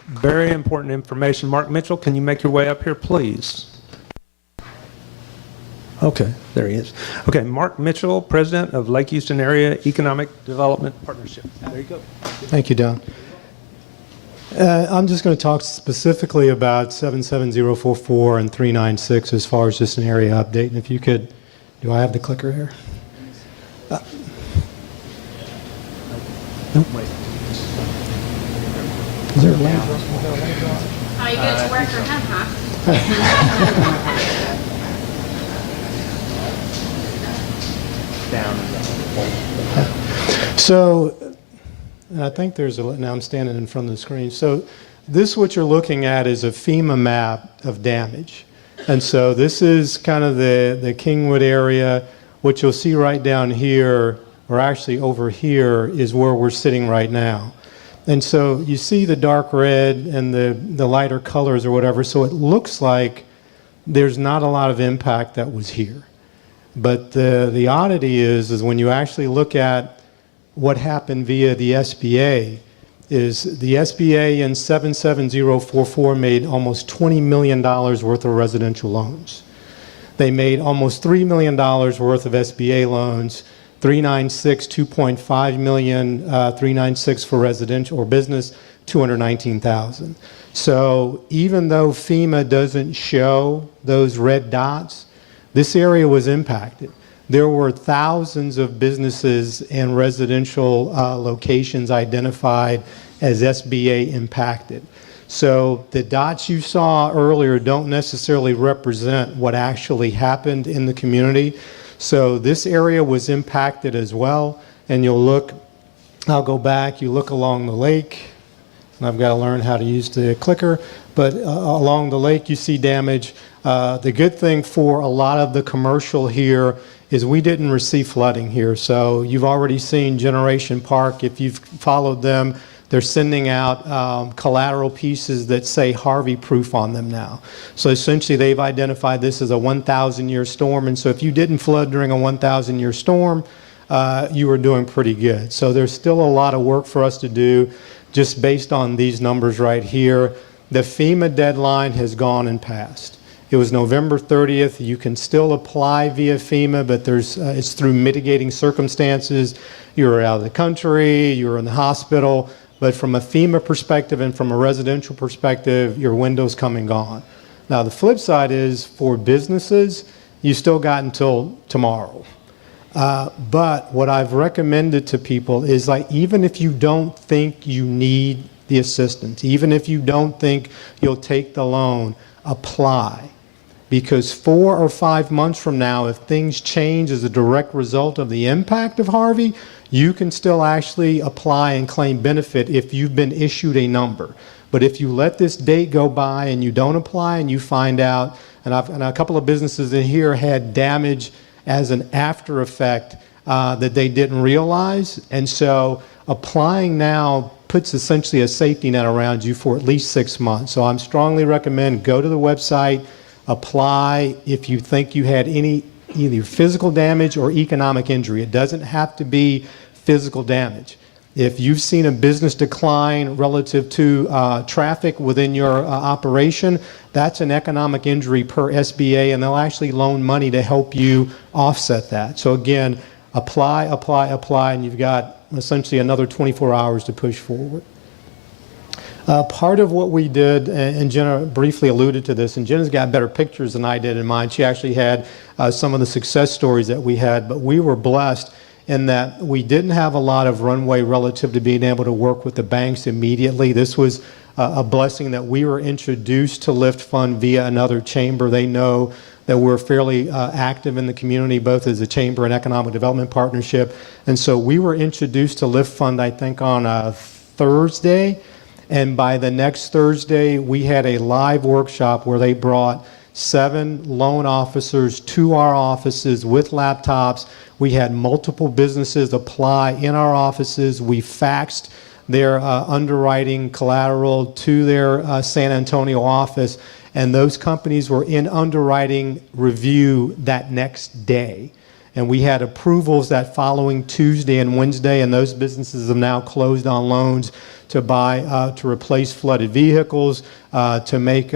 very important information. Mark Mitchell, can you make your way up here, please? Okay, there he is. Okay, Mark Mitchell, President of Lake Houston Area Economic Development Partnership. There you go. Thank you, Don. I'm just going to talk specifically about 77044 and 396 as far as just an area update. And if you could, do I have the clicker here? Nope. Is there a lamp? Oh, you get to work for him, huh? So, I think there's now I'm standing in front of the screen. So this, what you're looking at, is a FEMA map of damage. And so this is kind of the Kingwood area. What you'll see right down here, or actually over here, is where we're sitting right now. And so you see the dark red and the lighter colors or whatever, so it looks like there's not a lot of impact that was here. But the oddity is when you actually look at what happened via the SBA, is the SBA in 77044 made almost $20 million worth of residential loans. They made almost $3 million worth of SBA loans, 396, 2.5 million, 396 for residential or business, 219,000. So even though FEMA doesn't show those red dots, this area was impacted. There were thousands of businesses and residential locations identified as SBA impacted. So the dots you saw earlier don't necessarily represent what actually happened in the community. So this area was impacted as well. And you'll look, I'll go back, you look along the lake, and I've got to learn how to use the clicker, but along the lake you see damage. The good thing for a lot of the commercial here is we didn't receive flooding here. So you've already seen Generation Park. If you've followed them, they're sending out collateral pieces that say Harvey proof on them now. So essentially they've identified this as a 1,000-year storm. And so if you didn't flood during a 1,000-year storm, you were doing pretty good. So there's still a lot of work for us to do just based on these numbers right here. The FEMA deadline has gone and passed. It was November 30th. You can still apply via FEMA, but it's through mitigating circumstances. You're out of the country, you're in the hospital, but from a FEMA perspective and from a residential perspective, your window's come and gone. Now the flip side is for businesses, you still got until tomorrow. But what I've recommended to people is, like, even if you don't think you need the assistance, even if you don't think you'll take the loan, apply. Because 4 or 5 months from now, if things change as a direct result of the impact of Harvey, you can still actually apply and claim benefit if you've been issued a number. But if you let this date go by and you don't apply and you find out, and a couple of businesses in here had damage as an after effect that they didn't realize. And so applying now puts essentially a safety net around you for at least 6 months. So I'm strongly recommend go to the website, apply if you think you had any either physical damage or economic injury. It doesn't have to be physical damage. If you've seen a business decline relative to traffic within your operation, that's an economic injury per SBA, and they'll actually loan money to help you offset that. So again, apply, and you've got essentially another 24 hours to push forward. Part of what we did, and Jenna briefly alluded to this, and Jenna's got better pictures than I did in mine. She actually had some of the success stories that we had, but we were blessed in that we didn't have a lot of runway relative to being able to work with the banks immediately. This was a blessing that we were introduced to Lift Fund via another chamber. They know that we're fairly active in the community, both as a chamber and economic development partnership. And so we were introduced to Lift Fund, I think, on a Thursday. And by the next Thursday, we had a live workshop where they brought 7 loan officers to our offices with laptops. We had multiple businesses apply in our offices. We faxed their underwriting collateral to their San Antonio office, and those companies were in underwriting review that next day. And we had approvals that following Tuesday and Wednesday, and those businesses have now closed on loans to buy, to replace flooded vehicles, to make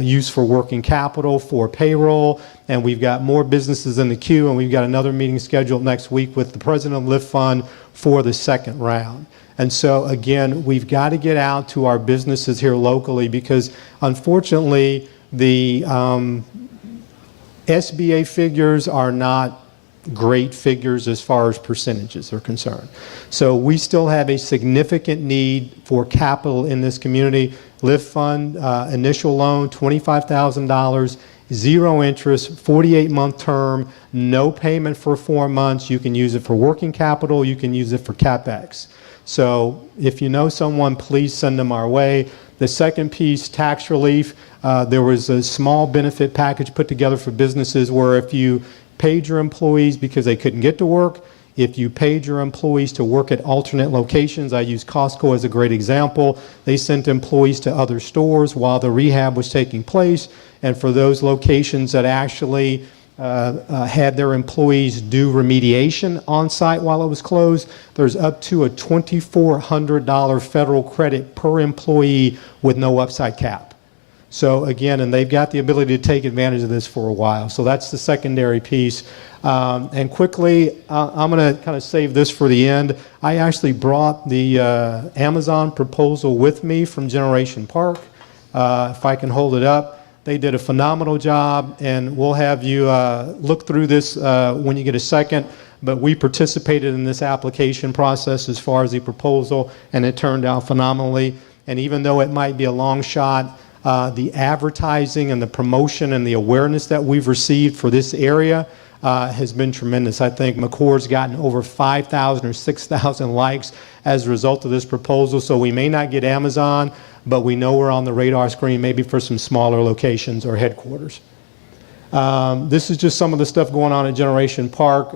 use for working capital, for payroll. And we've got more businesses in the queue, and we've got another meeting scheduled next week with the president of Lift Fund for the second round. And so again, we've got to get out to our businesses here locally, because unfortunately the SBA figures are not great figures as far as percentages are concerned. So we still have a significant need for capital in this community. Lift Fund, initial loan, $25,000, 0 interest, 48-month term, no payment for 4 months. You can use it for working capital. You can use it for CapEx. So if you know someone, please send them our way. The second piece, tax relief, there was a small benefit package put together for businesses where if you paid your employees because they couldn't get to work, if you paid your employees to work at alternate locations, I use Costco as a great example, they sent employees to other stores while the rehab was taking place. And for those locations that actually had their employees do remediation on site while it was closed, there's up to a $2,400 federal credit per employee with no upside cap. So again, and they've got the ability to take advantage of this for a while. So that's the secondary piece. And quickly, I'm going to kind of save this for the end. I actually brought the Amazon proposal with me from Generation Park. If I can hold it up. They did a phenomenal job, and we'll have you look through this when you get a second. But we participated in this application process as far as the proposal, and it turned out phenomenally. And even though it might be a long shot, the advertising and the promotion and the awareness that we've received for this area has been tremendous. I think McCourt's gotten over 5,000 or 6,000 likes as a result of this proposal. So we may not get Amazon, but we know we're on the radar screen maybe for some smaller locations or headquarters. This is just some of the stuff going on at Generation Park.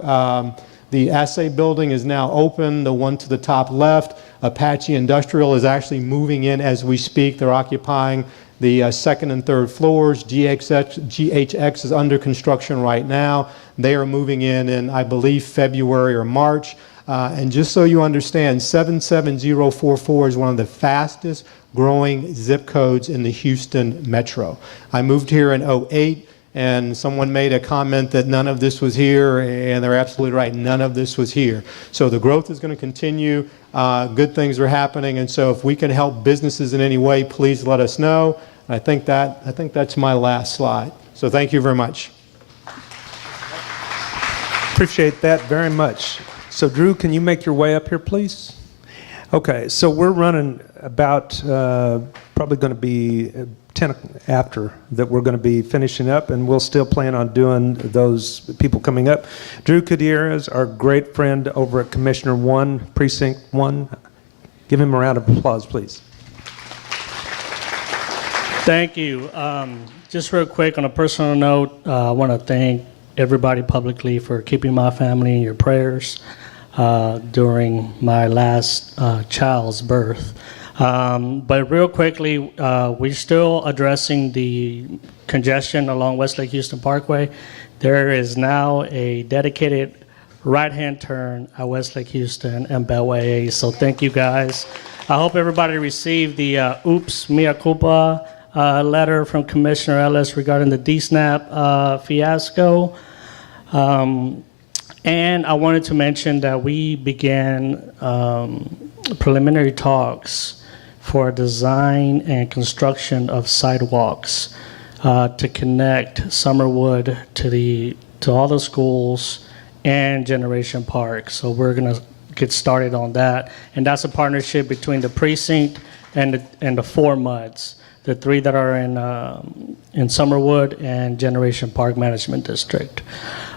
The assay building is now open, the one to the top left. Apache Industrial is actually moving in as we speak. They're occupying the second and third floors. GHX is under construction right now. They are moving in, I believe, February or March. And just so you understand, 77044 is one of the fastest growing zip codes in the Houston metro. I moved here in 2008. And someone made a comment that none of this was here, and they're absolutely right. None of this was here. So the growth is going to continue. Good things are happening, and so if we can help businesses in any way, please let us know. I think that's my last slide. So thank you very much. Appreciate that very much. So Drew, can you make your way up here, please? Okay, so we're running about probably going to be 10 after that we're going to be finishing up, and we'll still plan on doing those people coming up. Drew Gutierrez, our great friend over at Commissioner 1, Precinct 1. Give him a round of applause, please. Thank you. Just real quick, on a personal note, I want to thank everybody publicly for keeping my family in your prayers during my last child's birth. But real quickly, we're still addressing the congestion along Westlake Houston Parkway. There is now a dedicated right-hand turn at Westlake Houston and Beltway A. So thank you guys. I hope everybody received the oops, mea culpa letter from Commissioner Ellis regarding the DSNAP fiasco. And I wanted to mention that we began preliminary talks for design and construction of sidewalks to connect Summerwood to all the schools and Generation Park. So we're gonna get started on that, and that's a partnership between the precinct and the 4 MUDs, the 3 that are in Summerwood and Generation Park Management District.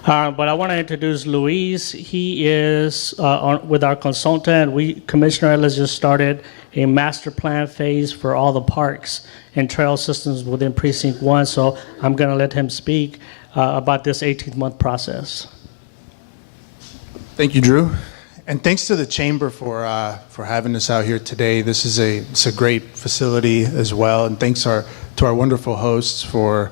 But I want to introduce Luis. He is with our consultant. Commissioner Ellis just started a master plan phase for all the parks and trail systems within Precinct 1. So I'm going to let him speak about this 18-month process. Thank you, Drew. And thanks to the Chamber for having us out here today. This is it's a great facility as well. And thanks to our wonderful hosts for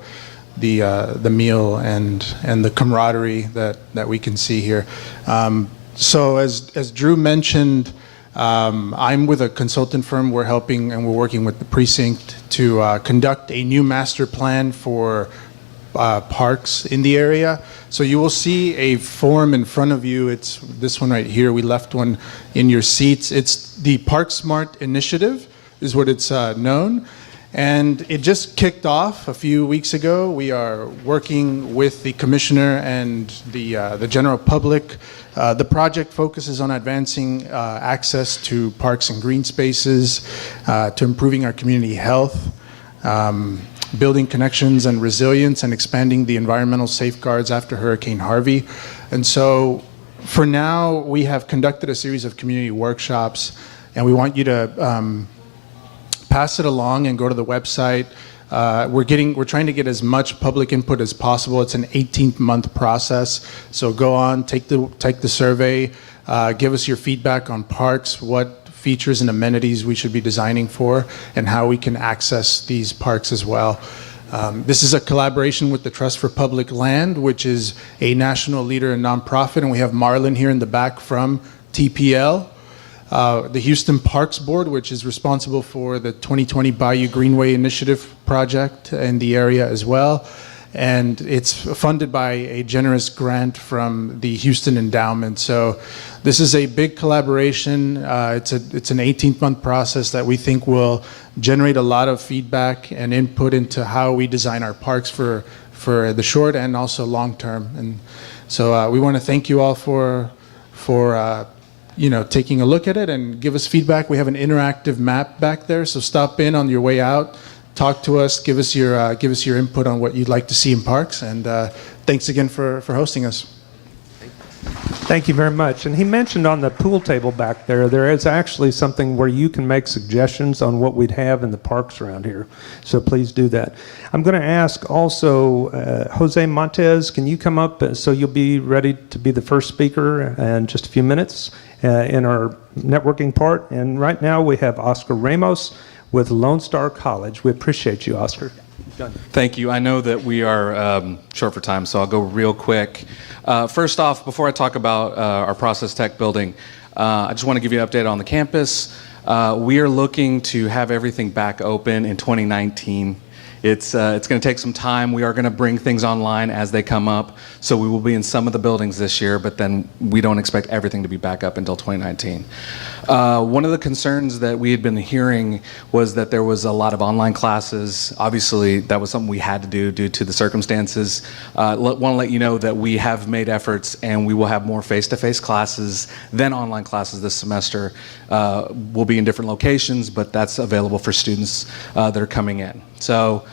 the meal and the camaraderie that we can see here. So as Drew mentioned, I'm with a consultant firm. We're helping and we're working with the precinct to conduct a new master plan for parks in the area. So you will see a form in front of you. It's this one right here. We left one in your seats. It's the Park Smart Initiative is what it's known. And it just kicked off a few weeks ago. We are working with the commissioner and the general public. The project focuses on advancing access to parks and green spaces, to improving our community health, building connections and resilience, and expanding the environmental safeguards after Hurricane Harvey. And so for now, we have conducted a series of community workshops, and we want you to pass it along and go to the website. We're trying to get as much public input as possible. It's an 18-month process. So go on, take the survey, give us your feedback on parks, what features and amenities we should be designing for, and how we can access these parks as well. This is a collaboration with the Trust for Public Land, which is a national leader and nonprofit, and we have Marlon here in the back from TPL. The Houston Parks Board, which is responsible for the 2020 Bayou Greenway Initiative project in the area as well. and it's funded by a generous grant from the Houston Endowment. So this is a big collaboration. It's an 18-month process that we think will generate a lot of feedback and input into how we design our parks for the short and also long term. And so we want to thank you all for taking a look at it and give us feedback. We have an interactive map back there, so stop in on your way out, talk to us, give us your input on what you'd like to see in parks, and thanks again for hosting us. Thank you very much. And he mentioned on the pool table back there is actually something where you can make suggestions on what we'd have in the parks around here. So please do that. I'm going to ask also Jose Montez, can you come up so you'll be ready to be the first speaker in just a few minutes in our networking part. And right now we have Oscar Ramos with Lone Star College. We appreciate you, Oscar. Done. Thank you. I know that we are short for time, so I'll go real quick. First off, before I talk about our Process Tech building, I just want to give you an update on the campus. We are looking to have everything back open in 2019. It's going to take some time. We are going to bring things online as they come up. So we will be in some of the buildings this year, but then we don't expect everything to be back up until 2019. One of the concerns that we had been hearing was that there was a lot of online classes. Obviously, that was something we had to do due to the circumstances. Want to let you know that we have made efforts, and we will have more face-to-face classes than online classes this semester. We'll be in different locations, but that's available for students that are coming in. So,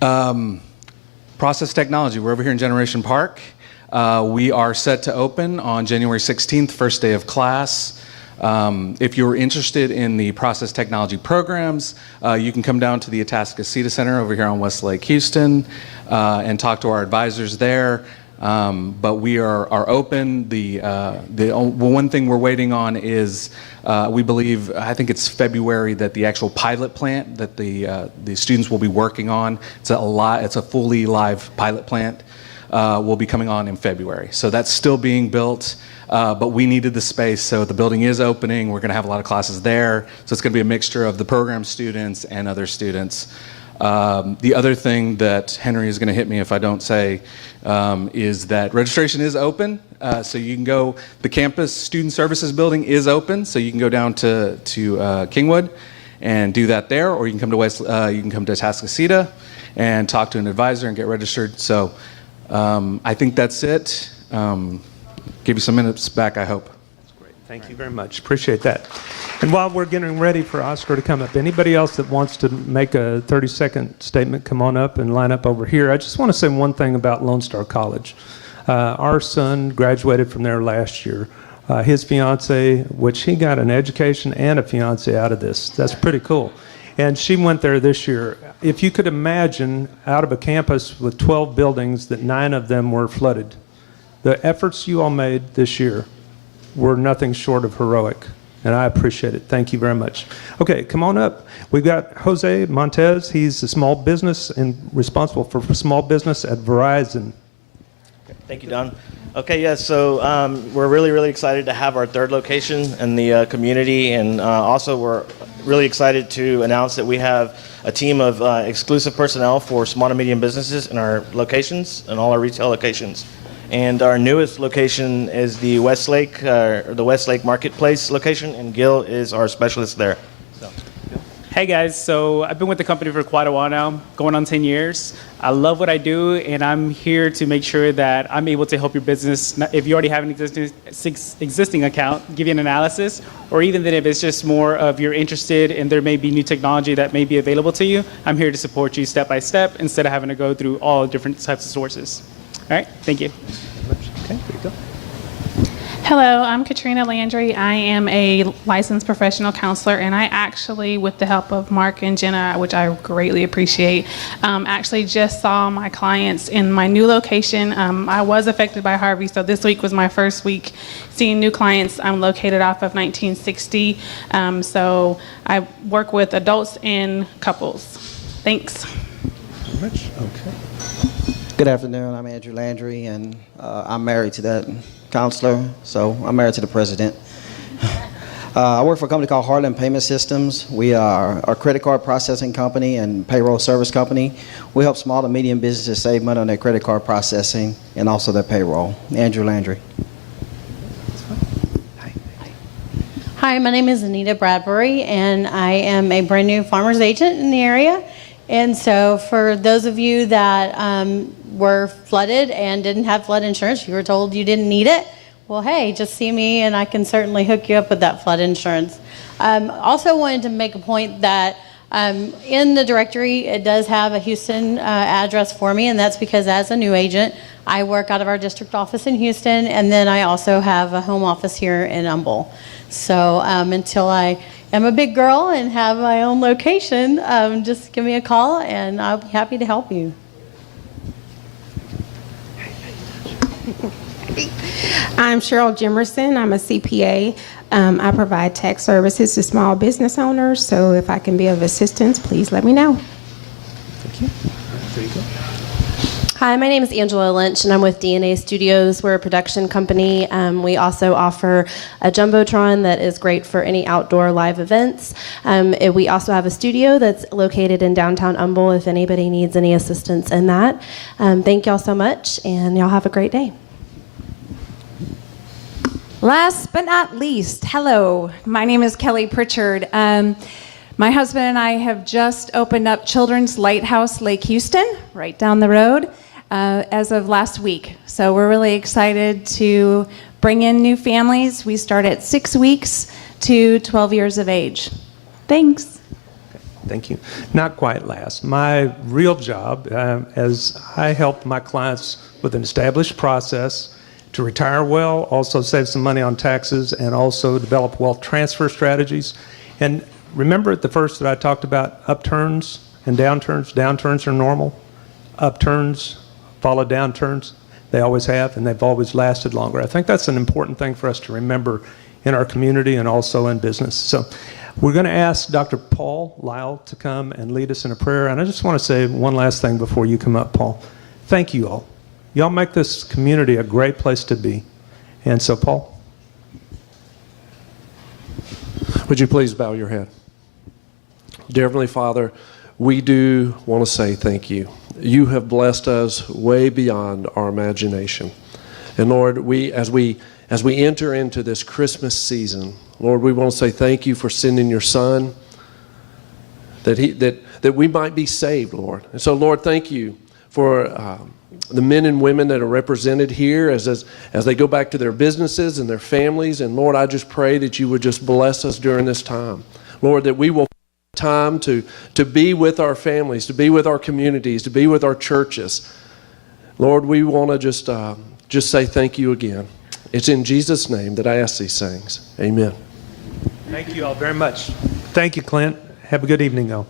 Process Technology, we're over here in Generation Park. We are set to open on January 16th, first day of class. If you're interested in the Process Technology programs, you can come down to the Atascocita Center over here on Westlake, Houston, and talk to our advisors there. But we are open. The one thing we're waiting on is we believe, I think it's February, that the actual pilot plant that the students will be working on, it's a fully live pilot plant, will be coming on in February. So that's still being built, but we needed the space, so the building is opening. We're going to have a lot of classes there, so it's going to be a mixture of the program students and other students. The other thing that Henry is going to hit me if I don't say is that registration is open. So you can go, the campus student services building is open, so you can go down to Kingwood and do that there, or you can come to Atascocita and talk to an advisor and get registered. So I think that's it. Give you some minutes back, I hope. That's great. Thank you very much. Appreciate that. And while we're getting ready for Oscar to come up, anybody else that wants to make a 30-second statement, come on up and line up over here. I just want to say one thing about Lone Star College. Our son graduated from there last year. His fiance, which he got an education and a fiance out of this. That's pretty cool. And she went there this year. If you could imagine, out of a campus with 12 buildings, that 9 of them were flooded. The efforts you all made this year were nothing short of heroic, and I appreciate it. Thank you very much. Okay, come on up. We've got Jose Montez. He's a small business and responsible for small business at Verizon. Thank you, Don. Okay, yes, so we're really excited to have our 3rd location in the community, and also we're really excited to announce that we have a team of exclusive personnel for small to medium businesses in our locations, in all our retail locations. And our newest location is the Westlake Marketplace location, and Gil is our specialist there. So. Hey guys, so I've been with the company for quite a while now, going on 10 years. I love what I do, and I'm here to make sure that I'm able to help your business. If you already have an existing account, give you an analysis, or even that if it's just more of you're interested and there may be new technology that may be available to you, I'm here to support you step by step instead of having to go through all different types of sources. All right, thank you. Okay, there you go. Hello, I'm Katrina Landry. I am a licensed professional counselor, and I actually, with the help of Mark and Jenna, which I greatly appreciate, actually just saw my clients in my new location. I was affected by Harvey, so this week was my first week seeing new clients. I'm located off of 1960, so I work with adults and couples. Thanks. Very much. Okay. Good afternoon. I'm Andrew Landry, and I'm married to that counselor, so I'm married to the president. I work for a company called Heartland Payment Systems. We are a credit card processing company and payroll service company. We help small to medium businesses save money on their credit card processing and also their payroll. Andrew Landry. Hi, my name is Anita Bradbury, and I am a brand new farmer's agent in the area. And so for those of you that were flooded and didn't have flood insurance, you were told you didn't need it. Well, hey, just see me and I can certainly hook you up with that flood insurance. Also wanted to make a point that in the directory, it does have a Houston address for me, and that's because as a new agent, I work out of our district office in Houston, and then I also have a home office here in Humble. So until I am a big girl and have my own location, just give me a call and I'll be happy to help you. I'm Cheryl Jimerson. I'm a CPA. I provide tax services to small business owners, so if I can be of assistance, please let me know. Thank you. There you go. Hi, my name is Angela Lynch, and I'm with DNA Studios. We're a production company. We also offer a Jumbotron that is great for any outdoor live events. We also have a studio that's located in downtown Humble if anybody needs any assistance in that. Thank y'all so much, and y'all have a great day. Last but not least, hello. My name is Kelly Pritchard. My husband and I have just opened up Children's Lighthouse Lake Houston, right down the road, as of last week. So we're really excited to bring in new families. We start at 6 weeks to 12 years of age. Thanks. Thank you. Not quite last. My real job, as I help my clients with an established process to retire well, also save some money on taxes, and also develop wealth transfer strategies. And remember at the first that I talked about upturns and downturns? Downturns are normal. Upturns follow downturns. They always have, and they've always lasted longer. I think that's an important thing for us to remember in our community and also in business. So we're going to ask Dr. Paul Lyle to come and lead us in a prayer. And I just want to say one last thing before you come up, Paul. Thank you all. Y'all make this community a great place to be. And so, Paul. Would you please bow your head? Dear Heavenly Father, we do want to say thank you. You have blessed us way beyond our imagination. And Lord, as we enter into this Christmas season, Lord, we want to say thank you for sending your Son, that we might be saved, Lord. And so, Lord, thank you for the men and women that are represented here as they go back to their businesses and their families. And Lord, I just pray that you would just bless us during this time. Lord, that we will find time to be with our families, to be with our communities, to be with our churches. Lord, we want to just say thank you again. It's in Jesus' name that I ask these things. Amen. Thank you all very much. Thank you, Clint. Have a good evening, though.